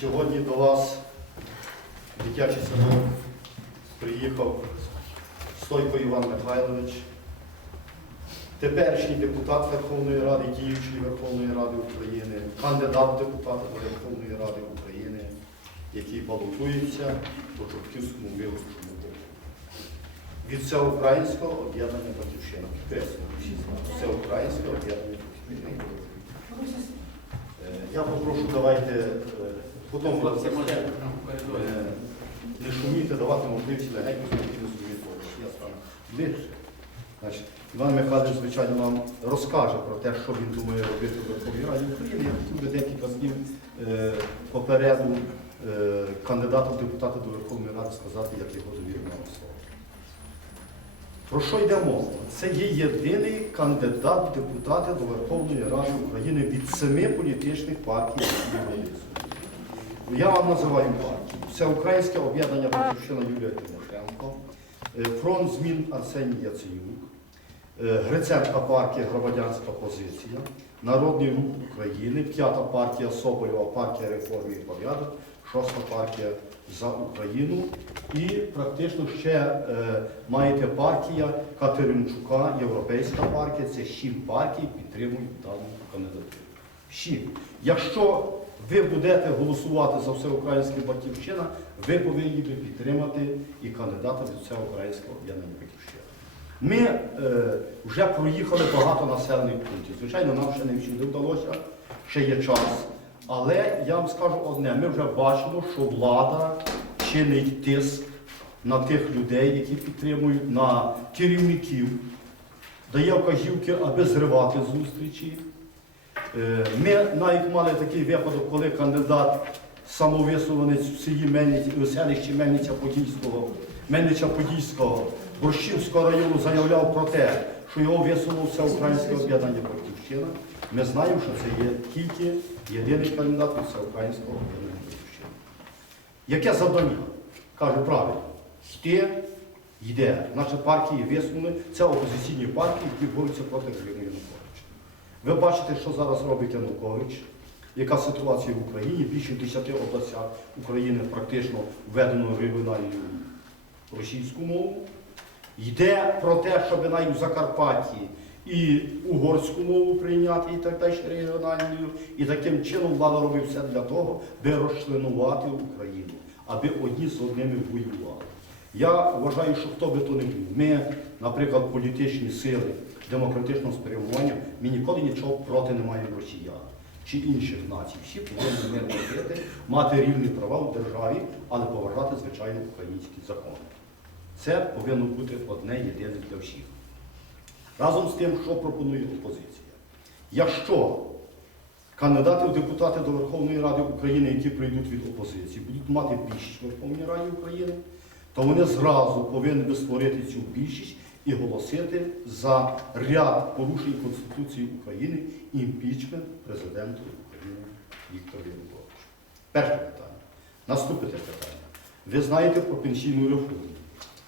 Сьогодні до вас дитячий садок приїхав Стойко Іван Михайлович, теперішній депутат Верховної Ради, діючий Верховної Ради України, кандидат депутата до Верховної Ради України, який балотується по Чортківському виборчому. Від всеукраїнського об'єднання Батьківщина. Підкреслюю, всі знають. Всеукраїнське об'єднання Батьківщина. Е, Я попрошу, давайте потім е, не шуміти, давати можливість легенько спокійно собі відповідь. Я стану ближче. Значить, Іван Михайлович, звичайно, нам розкаже про те, що він думає робити в Верховній Раді України. Я хотів би декілька слів е, попереду е, кандидата в депутати до Верховної Ради сказати, як його довірена особа. Про що йде мова? Це є єдиний кандидат в депутати до Верховної Ради України від семи політичних партій. Я вам називаю партії. Всеукраїнське об'єднання Батьківщина Юлія Тимошенко, е, фронт змін Арсеній Яценюк, е, Гриценка партія Громадянська позиція, Народний рух України, п'ята партія Соболєва, партія реформи і порядок, шоста партія за Україну і практично ще е, маєте партія Катеринчука, Європейська партія. Це сім партій підтримують дану кандидатуру. Сім. Якщо ви будете голосувати за всеукраїнське батьківщина, ви повинні підтримати і кандидата від всеукраїнського об'єднання батьківщина. Ми е, вже проїхали багато населених пунктів. Звичайно, нам ще не всюди вдалося, ще є час. Але я вам скажу одне: ми вже бачимо, що влада чинить тиск на тих людей, які підтримують, на керівників, дає вказівки, аби зривати зустрічі. Е, Ми навіть мали такий випадок, коли кандидат самовисуванець в селі Мельниці, у селищі Мельниця Подільського, Мельниця Подільського, Борщівського району заявляв про те, що його висунув всеукраїнське об'єднання Батьківщина. Ми знаємо, що це є тільки єдиний кандидат від всеукраїнського об'єднання Батьківщина. Яке завдання? Кажу правильно, йти, йде. Наші партії висунули, це опозиційні партії, які борються проти Януковича. Ви бачите, що зараз робить Янукович, яка ситуація в Україні, більше 10 областях України практично введено регіональну російську мову. Йде про те, щоб навіть в Закарпатті і угорську мову прийняти, і так далі регіональною. І таким чином влада робить все для того, аби розчленувати Україну, аби одні з одними воювали. Я вважаю, що хто би то не був. Ми, наприклад, політичні сили демократичного спрямування, ми ніколи нічого проти не маємо росіян чи інших націй. Всі повинні мирно жити, мати рівні права в державі, але поважати, звичайно, українські закони. Це повинно бути одне єдине для всіх. Разом з тим, що пропонує опозиція. Якщо кандидати в депутати до Верховної Ради України, які прийдуть від опозиції, будуть мати більшість в Верховній Раді України, то вони зразу повинні створити цю більшість і голосити за ряд порушень Конституції України імпічмент президенту України Віктору Януковичу. Перше питання. Наступне питання. Ви знаєте про пенсійну реформу.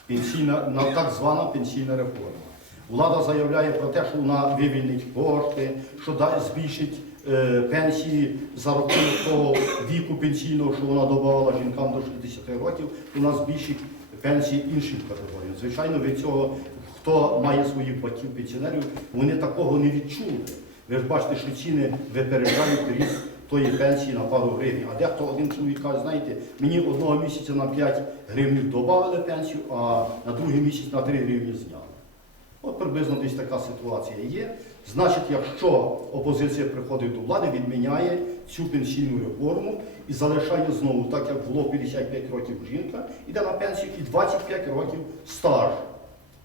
Пенсійна, на так звана пенсійна реформа. Влада заявляє про те, що вона вивільнить кошти, що збільшить е, пенсії за рахунок того віку пенсійного, що вона додавала жінкам до 60 років, вона збільшить пенсії іншим категоріям. Звичайно, ви цього, хто має своїх батьків пенсіонерів, вони такого не відчули. Ви ж бачите, що ціни випереджають ріст тої пенсії на пару гривень. А дехто один чоловік каже, знаєте, мені одного місяця на 5 гривень додали пенсію, а на другий місяць на 3 гривні зняли. От приблизно десь така ситуація є. Значить, якщо опозиція приходить до влади, відміняє цю пенсійну реформу і залишає знову, так як було 55 років жінка, іде на пенсію і 25 років стаж,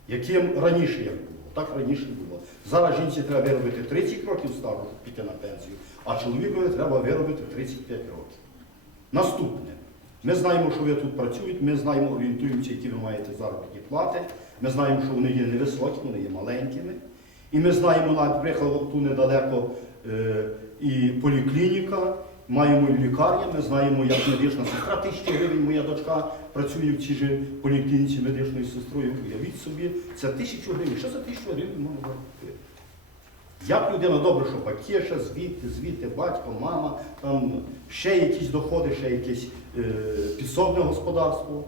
яким раніше як було. Так раніше було. Зараз жінці треба виробити 30 років стажу, щоб піти на пенсію, а чоловікові треба виробити 35 років. Наступне. Ми знаємо, що ви тут працюєте, ми знаємо, орієнтуємося, які ви маєте заробітні плати. Ми знаємо, що вони є невисокі, вони є маленькими. І ми знаємо, наприклад, тут недалеко е, і поліклініка, маємо і лікарня, ми знаємо, як медична сестра. Тисячі гривень моя дочка працює в цій же поліклініці медичною сестрою. Уявіть собі, це тисячу гривень. Що за тисячу гривень можна заробити? Як людина добре, що батьки звідти, звідти, батько, мама, там ще якісь доходи, ще якесь е, підсобне господарство.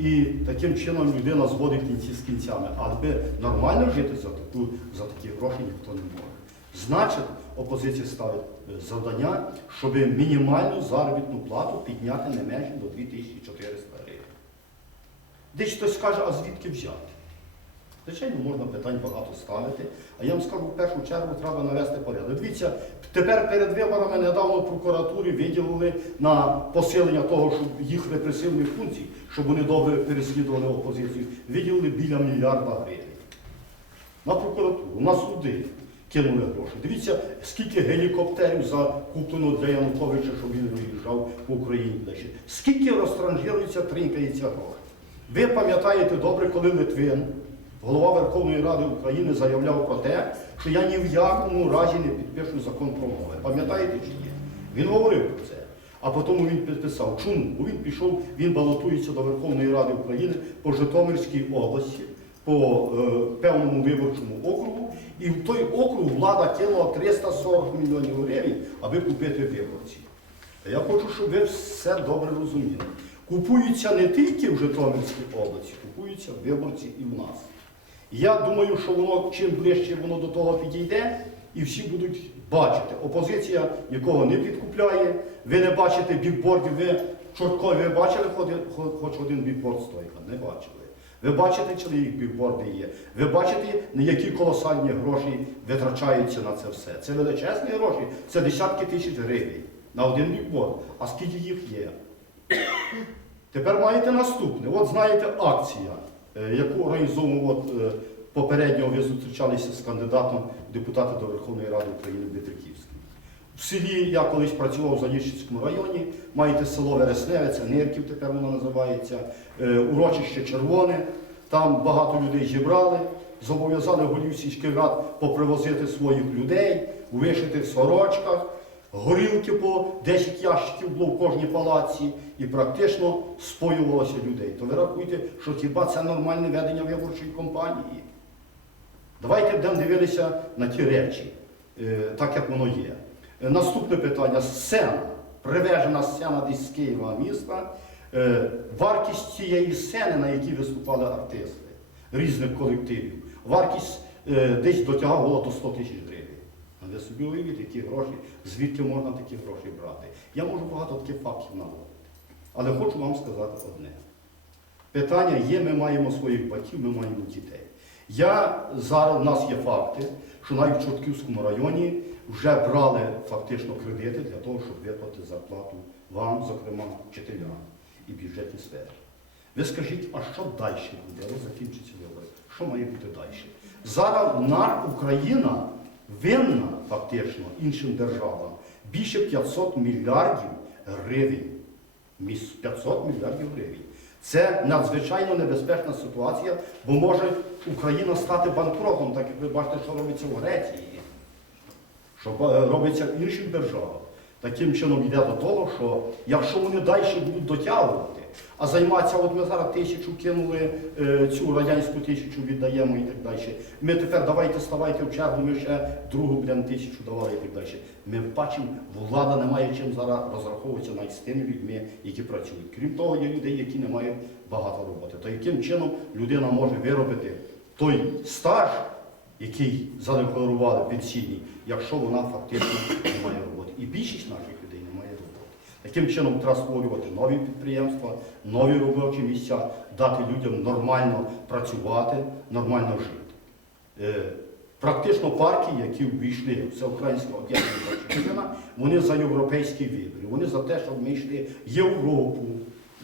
І таким чином людина зводить кінці з кінцями. Але нормально жити за, таку, за такі гроші ніхто не може. Значить, опозиція ставить е, завдання, щоб мінімальну заробітну плату підняти не менше до 2400 гривень. Десь хтось скаже, а звідки взяти? Звичайно, можна питань багато ставити, а я вам скажу, в першу чергу треба навести порядок. Дивіться, тепер перед виборами недавно прокуратурі виділили на посилення того, щоб їх репресивних функцій, щоб вони добре переслідували опозицію, виділили біля мільярда гривень. На прокуратуру, на суди кинули гроші. Дивіться, скільки гелікоптерів закуплено для Януковича, щоб він виїжджав в Україні. Скільки розтранжирується, тринькається гроші. Ви пам'ятаєте добре, коли Литвин, голова Верховної Ради України, заявляв про те, що я ні в якому разі не підпишу закон про мови. Пам'ятаєте чи ні? Він говорив про це. А потім він підписав. Чому? Бо він пішов, він балотується до Верховної Ради України по Житомирській області, по е, певному виборчому округу. І в той округ влада кинула 340 мільйонів гривень, аби купити виборців. Я хочу, щоб ви все добре розуміли. Купуються не тільки в Житомирській області, купуються виборці і в нас. Я думаю, що воно чим ближче воно до того підійде, і всі будуть бачити. Опозиція нікого не підкупляє, ви не бачите бікбордів, ви чорткові ви бачили хоч, один бікборд стойка? Не бачили. Ви бачите, чи їх бікборди є. Ви бачите, які колосальні гроші витрачаються на це все. Це величезні гроші, це десятки тисяч гривень на один бікборд. А скільки їх є? Тепер маєте наступне. От знаєте акція, е, яку організовував от, е, попередньо ви зустрічалися з кандидатом в депутати до Верховної Ради України Дмитриківським. В селі я колись працював в Заніщицькому районі, маєте село Вересневе, це Нирків тепер воно називається, е, урочище Червоне, там багато людей зібрали, зобов'язали голів сільських рад попривозити своїх людей у вишитих сорочках, горілки по 10 ящиків було в кожній палаці і практично споювалося людей. То ви рахуєте, що хіба це нормальне ведення виборчої кампанії? Давайте будемо дивитися на ті речі, е, так як воно є. Е, Наступне питання. Сцена. Привезена сцена десь з Києва міста. Е, Вартість цієї сцени, на якій виступали артисти різних колективів, вартість десь дотягувала до 100 тисяч гривень. Ви собі уявіть, які гроші, звідки можна такі гроші брати. Я можу багато таких фактів наводити. Але хочу вам сказати одне. Питання є, ми маємо своїх батьків, ми маємо дітей. Я зараз, у нас є факти, що навіть в Чортківському районі вже брали фактично кредити для того, щоб виплатити зарплату вам, зокрема, вчителям і бюджетній сфері. Ви скажіть, а що далі буде? Закінчиться вибори. Що має бути далі? Зараз на Україна винна фактично іншим державам більше 500 мільярдів гривень. 500 мільярдів гривень. Це надзвичайно небезпечна ситуація, бо може Україна стати банкротом, так як ви бачите, що робиться в Греції, що е, робиться в інших державах. Таким чином йде до того, що якщо вони далі будуть дотягувати, а займатися, от ми зараз тисячу кинули, е, цю радянську тисячу віддаємо і так далі. Ми тепер давайте ставайте в чергу, ми ще другу будемо тисячу давали і так далі. Ми бачимо, влада не має чим зараз розраховуватися навіть з тими людьми, які працюють. Крім того, є людей, які не мають багато роботи. То яким чином людина може виробити той стаж, який задекларували пенсійний, якщо вона фактично не має роботи. І більшість наших людей не має роботи. Таким чином треба створювати нові підприємства, нові робочі місця, дати людям нормально працювати, нормально жити. Е, Практично партії, які ввійшли в всеукраїнське об'єднання вони за європейський вибір. Вони за те, щоб ми йшли в Європу.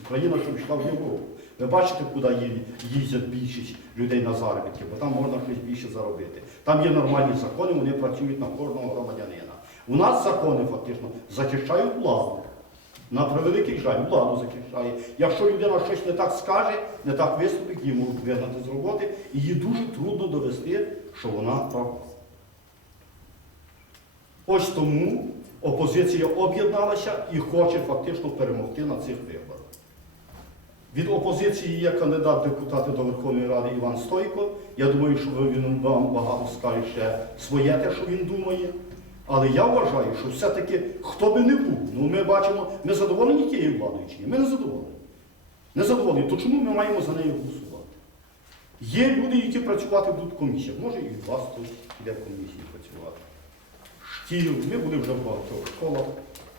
Україна, щоб йшла в Європу. Ви бачите, куди їздять більшість людей на заробітки, бо там можна щось більше заробити. Там є нормальні закони, вони працюють на кожного громадянина. У нас закони фактично захищають владу. На превеликий жаль, владу захищає. Якщо людина щось не так скаже, не так виступить, її можуть вигнати з роботи, і їй дуже трудно довести, що вона права. Ось тому опозиція об'єдналася і хоче фактично перемогти на цих виборах. Від опозиції є кандидат в депутати до Верховної Ради Іван Стойко. Я думаю, що він вам багато скаже ще своє те, що він думає. Але я вважаю, що все-таки хто би не був, ну ми бачимо, ми задоволені тією владою чи ні? Ми не задоволені. Не задоволені. То чому ми маємо за нею голосувати? Є люди, які працювати будуть в комісіях. Може і у вас тут йде в комісії працювати. Штіл, ми були вже в багатьох школах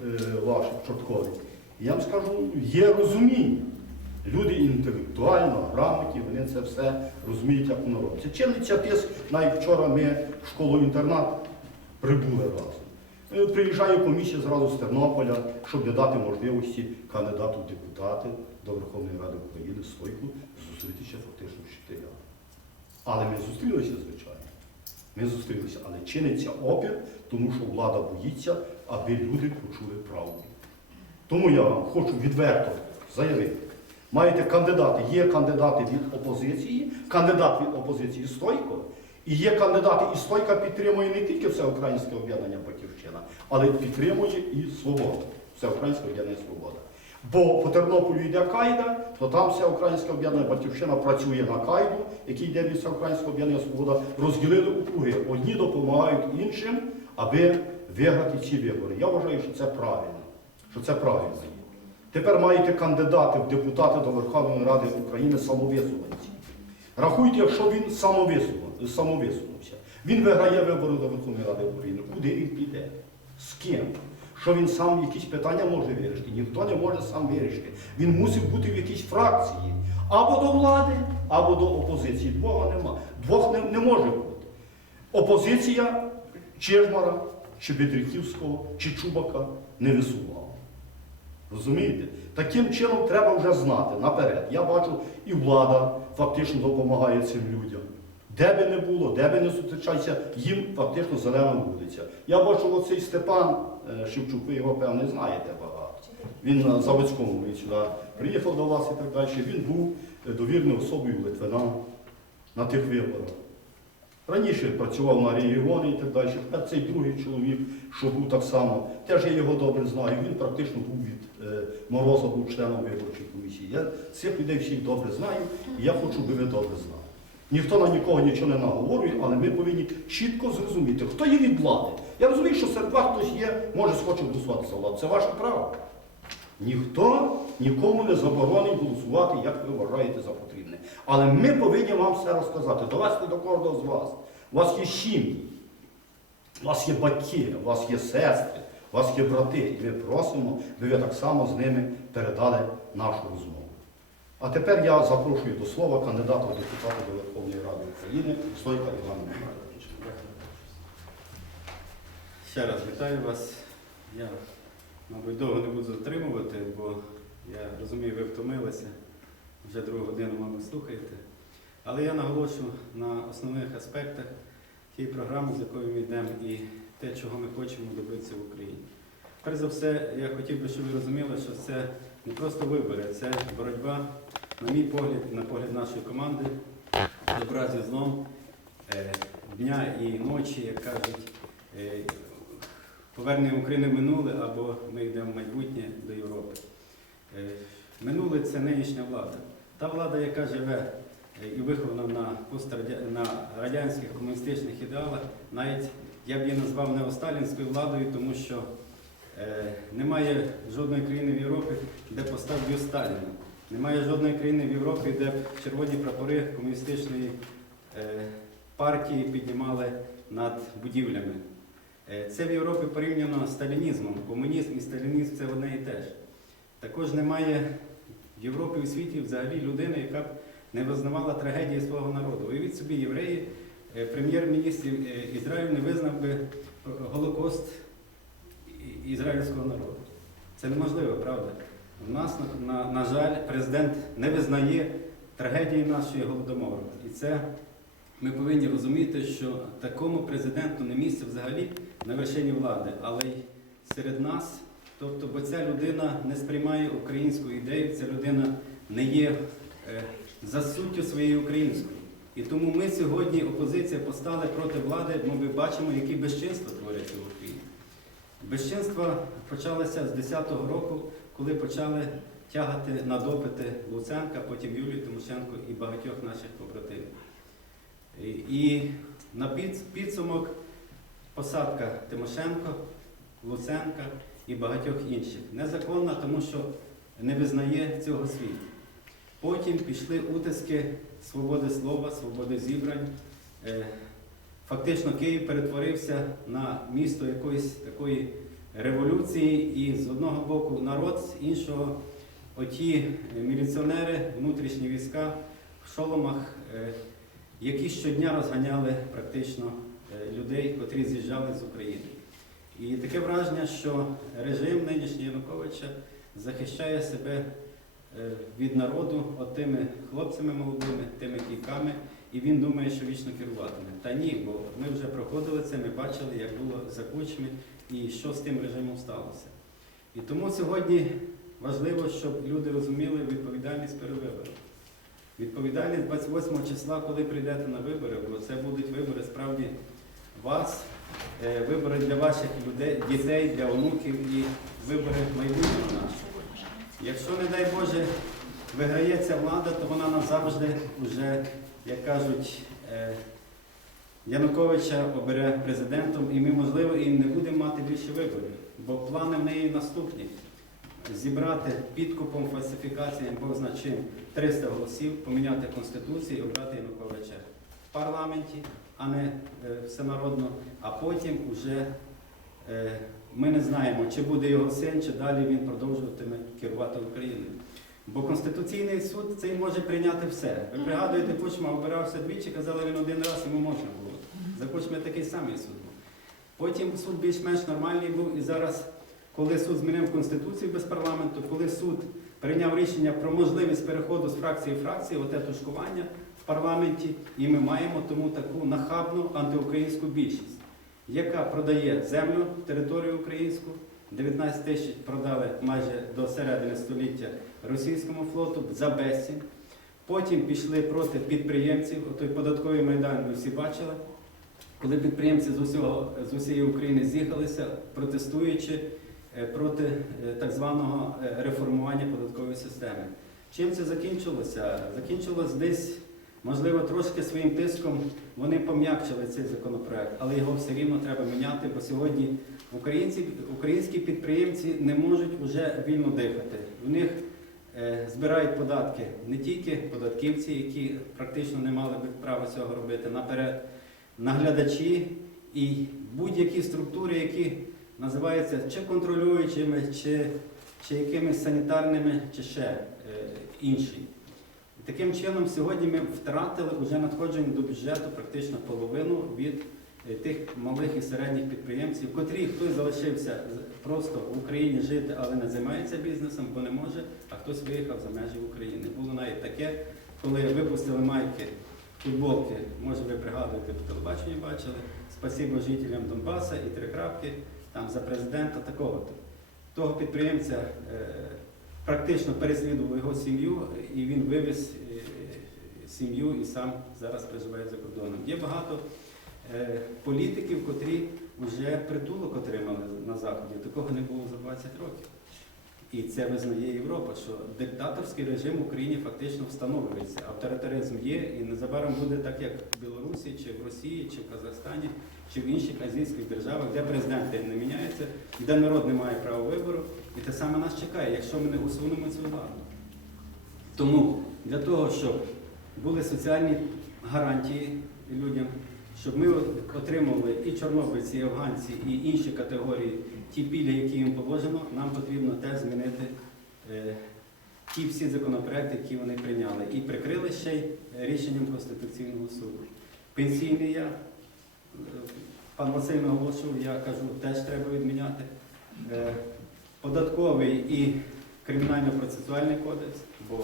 е, ваших чорткових. Я вам скажу, є розуміння. Люди інтелектуально, грамотні, вони це все розуміють, як воно робиться. Чинниця тиск, навіть вчора ми в школу-інтернат прибули разом. Е, Приїжджає комісія зразу з Тернополя, щоб не дати можливості кандидату в депутати до Верховної Ради України Стойку зустрітися фактично з вчителями. Але ми зустрілися, звичайно. Ми зустрілися, але чиниться опір, тому що влада боїться, аби люди почули правду. Тому я вам хочу відверто заявити. Маєте кандидати, є кандидати від опозиції, кандидат від опозиції Стойко, і є кандидати, і Стойка підтримує не тільки Всеукраїнське об'єднання Батьківщина, але підтримує і Свобода, Всеукраїнське об'єднання Свобода. Бо по Тернополю йде Кайда, то там Всеукраїнське об'єднання Батьківщина працює на Кайду, який йде від Всеукраїнського об'єднання Свобода, розділили округи. Одні допомагають іншим, аби виграти ці вибори. Я вважаю, що це правильно. Що це правильно. Тепер маєте кандидати в депутати до Верховної Ради України самовисуванці. Рахуйте, якщо він самовисував- самовисунувся, він виграє вибори до Верховної Ради України. Куди він піде? З ким? Що він сам якісь питання може вирішити? Ніхто не може сам вирішити. Він мусить бути в якійсь фракції. Або до влади, або до опозиції. Двого нема. Двох не, не може бути. Опозиція Чижмара, чи Бедриківського, чи Чубака не висувала. Розумієте? Таким чином треба вже знати наперед. Я бачу, і влада фактично допомагає цим людям. Де би не було, де би не зустрічайся, їм фактично зелена вулиця. Я бачу, оцей Степан е, Шевчук, ви його певне знаєте багато. Він на заводському він сюди приїхав до вас і так далі. Він був е, довірною особою Литвина на тих виборах. Раніше працював на регіоні і так далі. Тепер цей другий чоловік, що був так само, теж я його добре знаю. Він практично був від е, Мороза, був членом виборчої комісії. Я цих людей всіх добре знаю, і я хочу, би ви добре знали. Ніхто на нікого нічого не наговорює, але ми повинні чітко зрозуміти, хто є від влади. Я розумію, що серед вас хтось є, може схоче голосувати за владу. Це ваше право. Ніхто нікому не заборонить голосувати, як ви вважаєте за потрібне. Але ми повинні вам все розказати, довести до кожного з вас. У вас є сім'ї, у вас є батьки, у вас є сестри, у вас є брати. І ми просимо, би ви так само з ними передали нашу розмову. А тепер я запрошую до слова кандидата в депутати до Верховної Ради України Стойка Івана Михайловича. Ще раз вітаю вас. Я, мабуть, довго не буду затримувати, бо я розумію, ви втомилися. Вже другу годину, мабуть, слухаєте. Але я наголошу на основних аспектах тієї програми, з якою ми йдемо, і те, чого ми хочемо добитися в Україні. Перш за все, я хотів би, щоб ви розуміли, що це не просто вибори, це боротьба, на мій погляд, на погляд нашої команди, добра зі злом, е, дня і ночі, як кажуть, е, повернення України минуле або ми йдемо в майбутнє до Європи. Е, Минуле це нинішня влада. Та влада, яка живе і вихована на, на радянських комуністичних ідеалах, навіть я б її назвав неосталінською владою, тому що немає жодної країни в Європі, де постав бюст Сталіна. Немає жодної країни в Європі, де червоні прапори комуністичної е, партії піднімали над будівлями. Е, Це в Європі порівняно з сталінізмом. Комунізм і сталінізм це одне і те ж. Також немає в Європі у світі взагалі людини, яка б не визнавала трагедії свого народу. Уявіть собі, євреї, е, прем'єр-міністр е, Ізраїлю не визнав би Голокост ізраїльського народу. Це неможливо, правда? У нас, на, на, на жаль, президент не визнає трагедії нашої голодомору. І це ми повинні розуміти, що такому президенту не місце взагалі на вершині влади, але й серед нас. Тобто, бо ця людина не сприймає українську ідею, ця людина не є е, за суттю своєю українською. І тому ми сьогодні, опозиція, постали проти влади, бо ми бачимо, які безчинства творяться в. Безчинства почалися з 10-го року, коли почали тягати на допити Луценка, потім Юлію Тимошенко і багатьох наших побратимів. І, на під, підсумок посадка Тимошенко, Луценка і багатьох інших. Незаконна, тому що не визнає цього світ. Потім пішли утиски свободи слова, свободи зібрань. Е, Фактично Київ перетворився на місто якоїсь такої революції, і з одного боку народ, з іншого оті міліціонери, внутрішні війська в шоломах, е, які щодня розганяли практично е, людей, котрі з'їжджали з України. І таке враження, що режим нинішній Януковича захищає себе е, від народу от тими хлопцями молодими, тими кійками, і він думає, що вічно керуватиме. Та ні, бо ми вже проходили це, ми бачили, як було за кучми і що з тим режимом сталося. І тому сьогодні важливо, щоб люди розуміли відповідальність перед вибором. Відповідальність 28 числа, коли прийдете на вибори, бо це будуть вибори справді вас, е, вибори для ваших людей, дітей, для онуків і вибори майбутнього нашого. Якщо, не дай Боже, виграється влада, то вона назавжди вже, як кажуть, е, Януковича обере президентом, і ми, можливо, і не будемо мати більше виборів, бо плани в неї наступні. Зібрати підкупом, фальсифікаціям, Бог зна чим, 300 голосів, поміняти Конституцію і обрати Януковича в парламенті, а не е, всенародно, а потім вже е, ми не знаємо, чи буде його син, чи далі він продовжуватиме керувати Україною. Бо Конституційний суд цей може прийняти все. Ви пригадуєте, Кучма обирався двічі, казали, він один раз йому можна було. За Кучми такий самий суд. Потім суд більш-менш нормальний був, і зараз, коли суд змінив Конституцію без парламенту, коли суд прийняв рішення про можливість переходу з фракції в фракції, оте тушкування в парламенті, і ми маємо тому таку нахабну антиукраїнську більшість, яка продає землю, територію українську. 19 тисяч продали майже до середини століття російському флоту за безцінь. Потім пішли проти підприємців, той податковий майдан ви всі бачили, коли підприємці з, усього, з усієї України з'їхалися, протестуючи е, проти е, так званого е, реформування податкової системи. Чим це закінчилося? Закінчилось десь, можливо, трошки своїм тиском вони пом'якчили цей законопроект, але його все рівно треба міняти, бо сьогодні українці, українські підприємці не можуть вже вільно дихати. В них збирають податки не тільки податківці, які практично не мали би права цього робити наперед, наглядачі і будь-які структури, які називаються чи контролюючими, чи, чи якимись санітарними, чи ще е, інші. Таким чином, сьогодні ми втратили вже надходження до бюджету практично половину від е, тих малих і середніх підприємців, котрі хтось залишився просто в Україні жити, але не займається бізнесом, бо не може, а хтось виїхав за межі України. Було навіть таке, коли випустили майки, футболки, може ви пригадуєте, по телебаченню бачили, спасибо жителям Донбаса і три крапки там за президента такого-то. Того підприємця е, практично переслідував його сім'ю, і він вивіз е, сім'ю і сам зараз проживає за кордоном. Є багато е, політиків, котрі вже притулок отримали на Заході. Такого не було за 20 років. І це визнає Європа, що диктаторський режим в Україні фактично встановлюється. Авторитаризм є, і незабаром буде так, як в Білорусі, чи в Росії, чи в Казахстані, чи в інших азійських державах, де президенти не міняються, де народ не має права вибору. І те саме нас чекає, якщо ми не усунемо цю владу. Тому для того, щоб були соціальні гарантії людям, щоб ми отримували і чорнобильці, і афганці, і інші категорії, ті пільги, які їм положено, нам потрібно теж змінити е, ті всі законопроекти, які вони прийняли. І прикрили ще й рішенням Конституційного суду. Пенсійний я, е, пан Василь наголошував, я кажу, теж треба відміняти. Е, Податковий і кримінально-процесуальний кодекс, бо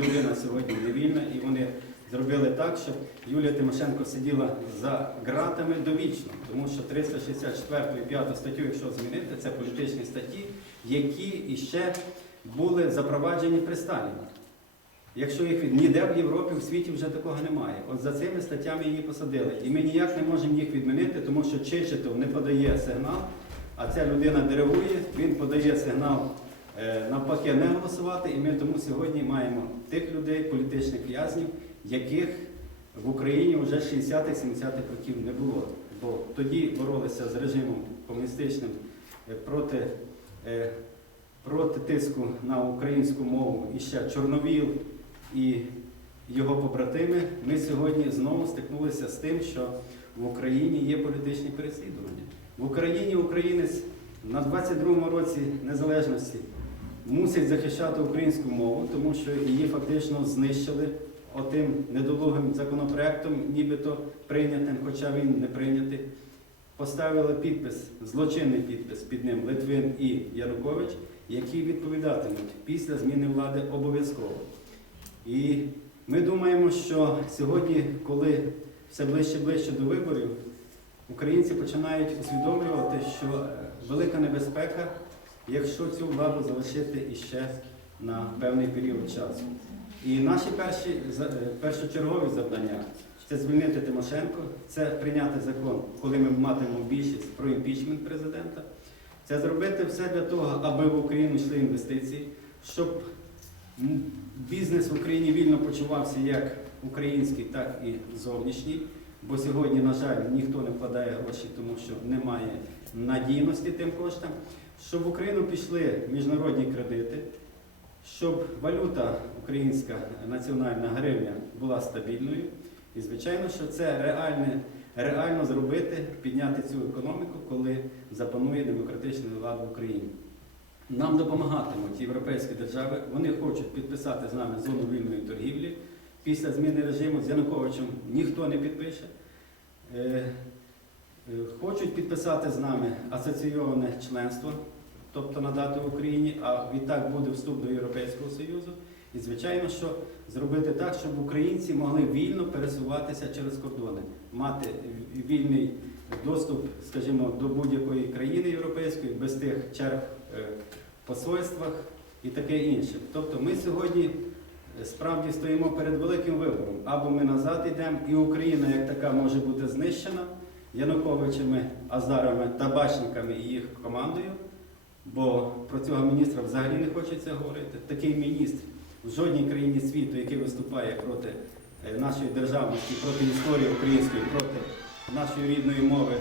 людина сьогодні не вільна, і вони зробили так, щоб Юлія Тимошенко сиділа за ґратами довічно, тому що 364 і 5 статтю, якщо змінити, це політичні статті, які іще були запроваджені при Сталіні. Якщо їх ніде в Європі, в світі вже такого немає. От за цими статтями її посадили. І ми ніяк не можемо їх відмінити, тому що Чечетов не подає сигнал, а ця людина диригує, він подає сигнал е, навпаки не голосувати. І ми тому сьогодні маємо тих людей, політичних в'язнів, яких в Україні вже 60-70-х років не було. Бо тоді боролися з режимом комуністичним е, проти, е, проти тиску на українську мову і ще Чорновіл і його побратими. Ми сьогодні знову стикнулися з тим, що в Україні є політичні переслідування. В Україні українець на 22-му році незалежності мусить захищати українську мову, тому що її фактично знищили отим недолугим законопроектом, нібито прийнятим, хоча він не прийнятий. Поставили підпис, злочинний підпис під ним Литвин і Янукович, які відповідатимуть після зміни влади обов'язково. І ми думаємо, що сьогодні, коли все ближче ближче до виборів, українці починають усвідомлювати, що велика небезпека, якщо цю владу залишити іще на певний період часу. І наші перші е, першочергові завдання це звільнити Тимошенко, це прийняти закон, коли ми матимемо більшість про імпічмент президента. Це зробити все для того, аби в Україну йшли інвестиції, щоб бізнес в Україні вільно почувався як український, так і зовнішній. Бо сьогодні, на жаль, ніхто не вкладає гроші, тому що немає надійності тим коштам. Щоб в Україну пішли міжнародні кредити, щоб валюта українська національна гривня була стабільною. І звичайно, що це реальне, реально зробити, підняти цю економіку, коли запанує демократичний лад в Україні. Нам допомагатимуть європейські держави. Вони хочуть підписати з нами зону вільної торгівлі. Після зміни режиму з Януковичем ніхто не підпише. Е, е, Хочуть підписати з нами асоційоване членство, тобто надати Україні, а відтак буде вступ до Європейського Союзу. І, звичайно, що зробити так, щоб українці могли вільно пересуватися через кордони, мати вільний доступ, скажімо, до будь-якої країни європейської без тих черг е, посольствах і таке інше. Тобто ми сьогодні е, справді стоїмо перед великим вибором. Або ми назад йдемо, і Україна як така може бути знищена Януковичами, Азарами, табачниками і їх командою. Бо про цього міністра взагалі не хочеться говорити. Такий міністр в жодній країні світу, який виступає проти е, нашої державності, проти історії української, проти нашої рідної мови,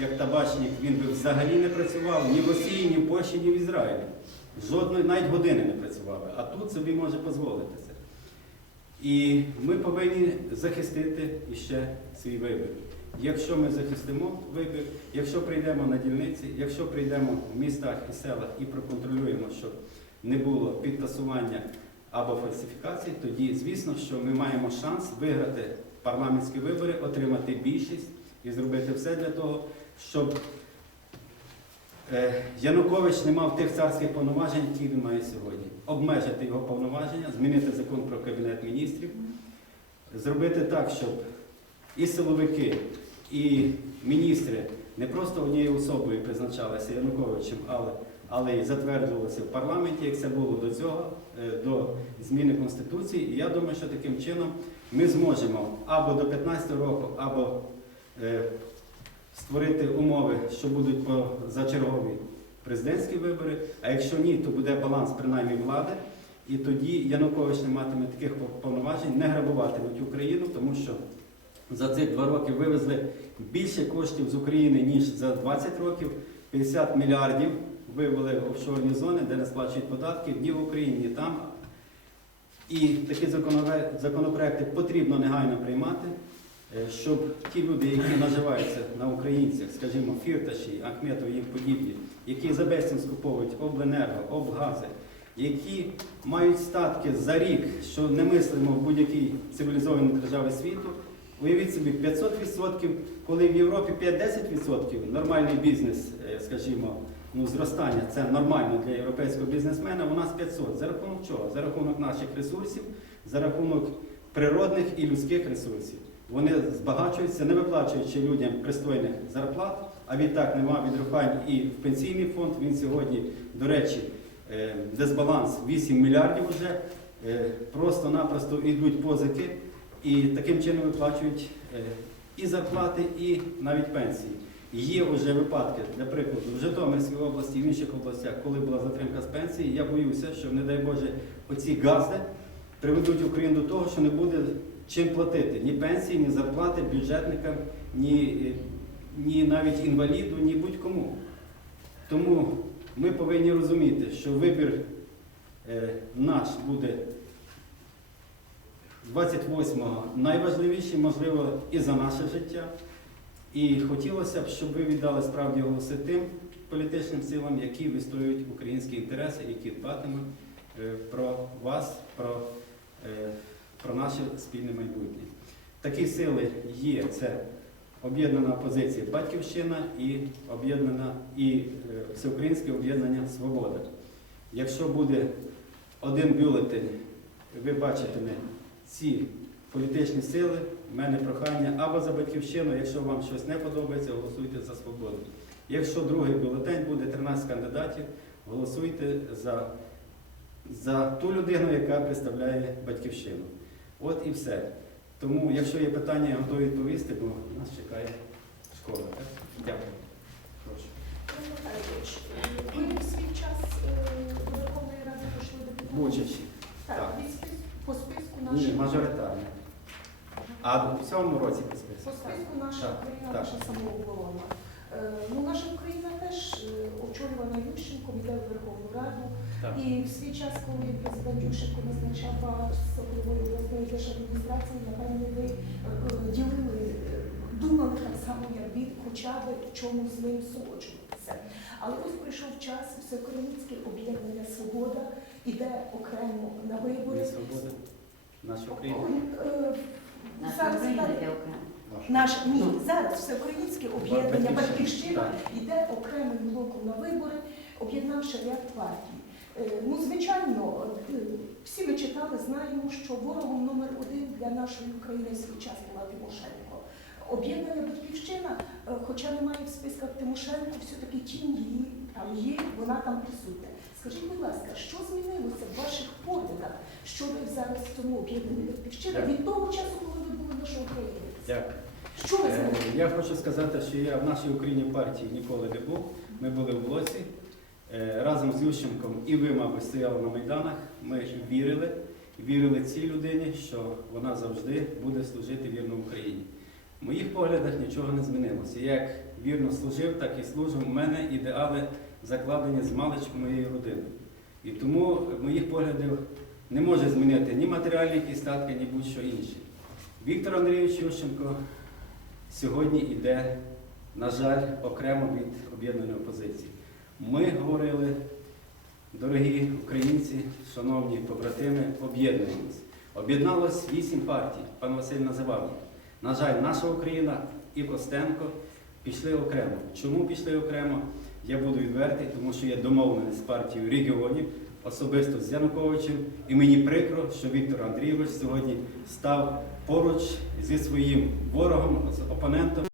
як табачник, він би взагалі не працював ні в Росії, ні в Польщі, ні в Ізраїлі. Жодної навіть години не працював. А тут собі може дозволити це. І ми повинні захистити іще свій вибір. Якщо ми захистимо вибір, якщо прийдемо на дільниці, якщо прийдемо в містах і селах і проконтролюємо, щоб не було підтасування або фальсифікацій, тоді звісно, що ми маємо шанс виграти парламентські вибори, отримати більшість і зробити все для того, щоб е, Янукович не мав тих царських повноважень, які він має сьогодні. Обмежити його повноваження, змінити закон про кабінет міністрів, зробити так, щоб і силовики, і міністри не просто однією особою призначалися Януковичем, але, але й затверджувалися в парламенті, як це було до цього, е, до зміни Конституції. І я думаю, що таким чином ми зможемо або до 15 року, або е, створити умови, що будуть позачергові президентські вибори. А якщо ні, то буде баланс принаймні влади. І тоді Янукович не матиме таких повноважень, не грабуватимуть Україну, тому що за цих два роки вивезли більше коштів з України, ніж за 20 років. 50 мільярдів вивели в офшорні зони, де не сплачують податків ні в Україні, ні там. І такі законопроекти потрібно негайно приймати, е, щоб ті люди, які наживаються на українцях, скажімо, фірташі, Ахметов і подібні, які за безцінь скуповують обленерго, обгази, які мають статки за рік, що немислимо в будь-якій цивілізованій державі світу. Уявіть собі, 500%, коли в Європі 5-10% нормальний бізнес, е, скажімо, ну, зростання це нормально для європейського бізнесмена, у нас 500. За рахунок чого? За рахунок наших ресурсів, за рахунок природних і людських ресурсів. Вони збагачуються, не виплачуючи людям пристойних зарплат, а відтак нема відрухань і в пенсійний фонд. Він сьогодні, до речі, е, дисбаланс 8 мільярдів вже. Е, Просто-напросто йдуть позики і таким чином виплачують е, і зарплати, і навіть пенсії. Є вже випадки, для прикладу, в Житомирській області, в інших областях, коли була затримка з пенсії, я боюся, що, не дай Боже, оці газди приведуть Україну до того, що не буде чим платити ні пенсії, ні зарплати бюджетникам, ні, е, ні навіть інваліду, ні будь-кому. Тому ми повинні розуміти, що вибір е, наш буде 28-го найважливіший, можливо, і за наше життя. І хотілося б, щоб ви віддали справді голоси тим політичним силам, які вистоюють українські інтереси, які дбатимуть е, про вас, про, е, про наше спільне майбутнє. Такі сили є це об'єднана опозиція Батьківщина і об'єднана і е, Всеукраїнське об'єднання Свобода. Якщо буде один бюлетень, ви бачитиме ці політичні сили, в мене прохання або за батьківщину, якщо вам щось не подобається, голосуйте за свободу. Якщо другий бюлетень буде 13 кандидатів, голосуйте за, за ту людину, яка представляє батьківщину. От і все. Тому, якщо є питання, я готовий відповісти, бо нас чекає школа. Так? Дякую. Прошу. Михайлович, ви в свій час е, Верховної Ради пройшли депутатом? Бучич. Так, так. від спис- по списку Ні, нашої мажоритарне. А в цьому році по підписано. списку наша Так, Україна, так. наша самооборона. Е, Ну, наша Україна теж е, очолювана Ющенком, йде в Верховну Раду. Так. І в свій час, коли президент Ющенко назначав вас головою обласної держадміністрації, напевно, ви е, е, ділили, е, думали так само, як він, хоча б в чому з ним суджуватися. Але ось прийшов час, всеукраїнське об'єднання Свобода іде окремо на вибори. Свобода. Наша Україна. Е, Наша Зараз Україна йде. Наш ні, зараз всеукраїнське об'єднання Батьківщина. Йде окремим блоком на вибори, об'єднавши ряд партій. Е, Ну, звичайно, е, всі ми читали, знаємо, що ворогом номер один для нашої України свій час була Тимошенко. Об'єднання Батьківщина, хоча немає в списках Тимошенко, все-таки тінь її там є, вона там присутня. Скажіть, будь ласка, що змінилося в ваших поглядах, що ви зараз в цьому об'єднанні Батьківщина від того часу, коли ви були нашою Україною? Дякую. Що ви Е, змінили? Я хочу сказати, що я в нашій Україні партії ніколи не був. Ми були в блоці. Е, Разом з Ющенком і ви, мабуть, стояли на Майданах. Ми вірили, вірили цій людині, що вона завжди буде служити вірно Україні. В моїх поглядах нічого не змінилося. Я як вірно служив, так і служу. У мене ідеали закладені з маличку моєї родини. І тому моїх поглядів не може змінити ні матеріальні якісь ні будь-що інше. Віктор Андрійович Ющенко сьогодні йде, на жаль, окремо від об'єднаної опозиції. Ми говорили, дорогі українці, шановні побратими, об'єднуємось. Об'єдналось вісім партій, пан Василь називав їх. На жаль, наша Україна і Костенко пішли окремо. Чому пішли окремо? Я буду відвертий, тому що я домовлений з партією регіонів, особисто з Януковичем, і мені прикро, що Віктор Андрійович сьогодні став поруч зі своїм ворогом, з опонентом.